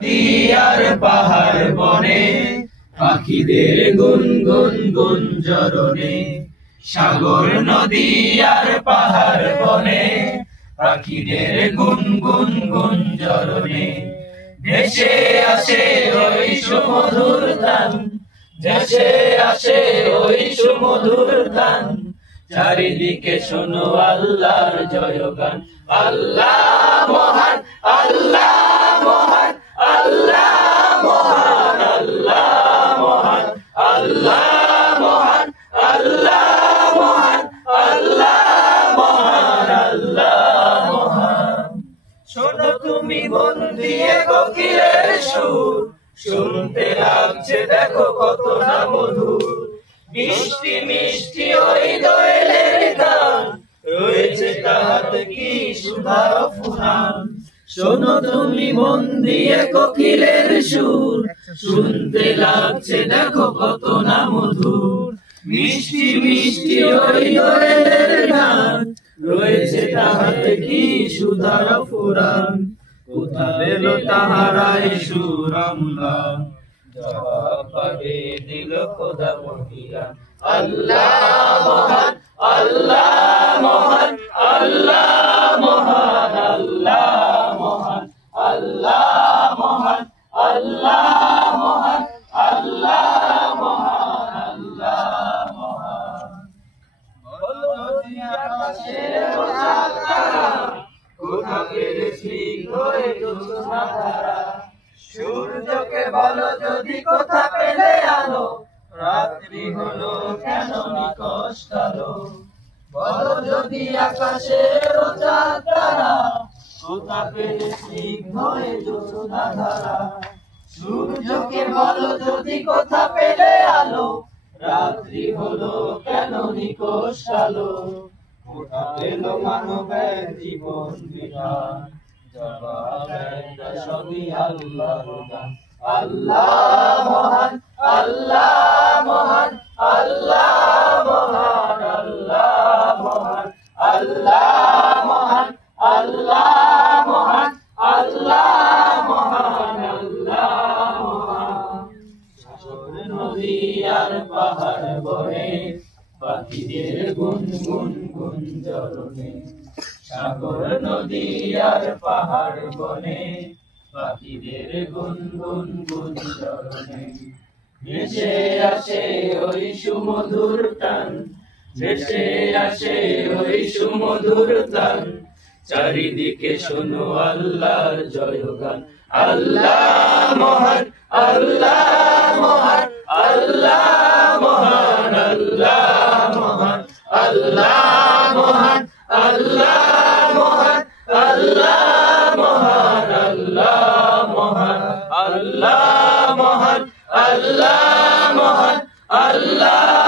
দিয়ার পাহাড় বনে পাখিদের গুনগুন গুঞ্জরণে, সাগর নদী আর পাহাড় বনে পাখিদের গুনগুন গুঞ্জরণে, ভেসে আসে ওই সুমধুর গান, ভেসে আসে ওই সুমধুর গান, চারিদিকে শোনো আল্লাহর জয়গান। আল্লাহ মহান, আল্লাহ মহান, আল্লাহ মহান, আল্লাহ মহান, আল্লাহ মহান, আল্লাহ মহান, আল্লাহ মহান, আল্লাহ মহান। শোনো তুমি মন দিয়ে কোকিলের সুর, শুনতে লাগছে দেখো কত না মধুর, মিষ্টি মিষ্টি ওই দোয়েলের গান, রয়েছে তাহাতে কি সুধার ফুরান। শোনো তুমি মন দিয়ে কোকিলের সুর, শুনতে লাগছে দেখো কত না মধুর, মিষ্টি মিষ্টি ওই দোয়েলের গান, রয়েছে তাহাতে কি সুধার ফুরান। কোথা পেল তাহারাই সুর অম্লান, জবাব পাবে দিল খোদা মহিয়ান। আল্লাহ মহান, আল্লাহ মহান, আল্লাহ মহান, আল্লাহ মহান, আল্লাহ মহান, আল্লাহ মহান, আল্লাহ মহান, আল্লাহ মহান। বলো যদি আকাশের চাঁদ তারা, কোথা পেলে স্নিগ্ধ এ জ্যোৎস্না ধারা, সূর্যকে বলো যদি কোথা পেলে আলো, রাত্রি হলো কেন নিকষ কালো। বলো যদি আকাশের চাঁদ তারা, কোথা পেলে স্নিগ্ধ এ জ্যোৎস্না ধারা, সূর্যকে বলো যদি কোথা পেলে আলো, রাত্রি হলো কেন নিকষ কালো। কোথা পেল মানবের জীবন বিধান, জবাব একটা সবই আল্লাহর গান। আল্লাহ মহান, আল্লাহ মহান, আল্লাহ মহান, আল্লাহ মহান, আল্লাহ মহান, আল্লাহ মহান, আল্লাহ মহান, আল্লাহ মহান। সাগর নদী আর পাহাড় বনে পাখিদের গুনগুন গুঞ্জরণে, সাগর নদী আর পাহাড় বনে পাখিদের গুনগুন গুঞ্জরণে, ভেসে আসে ওই সুমধুর টান, ভেসে আসে ওই সুমধুর টান, চারিদিকে শোনো আল্লাহর জয়গান। আল্লাহ মহান, আল্লাহ মহান, আল্লাহ মহান, আল্লাহ মহান, আল্লাহ মহান, আল্লাহ মহান, আল্লাহ মহান, আল্লাহ মহান, আল্লাহ মহান, আল্লাহ মহান, আল্লাহ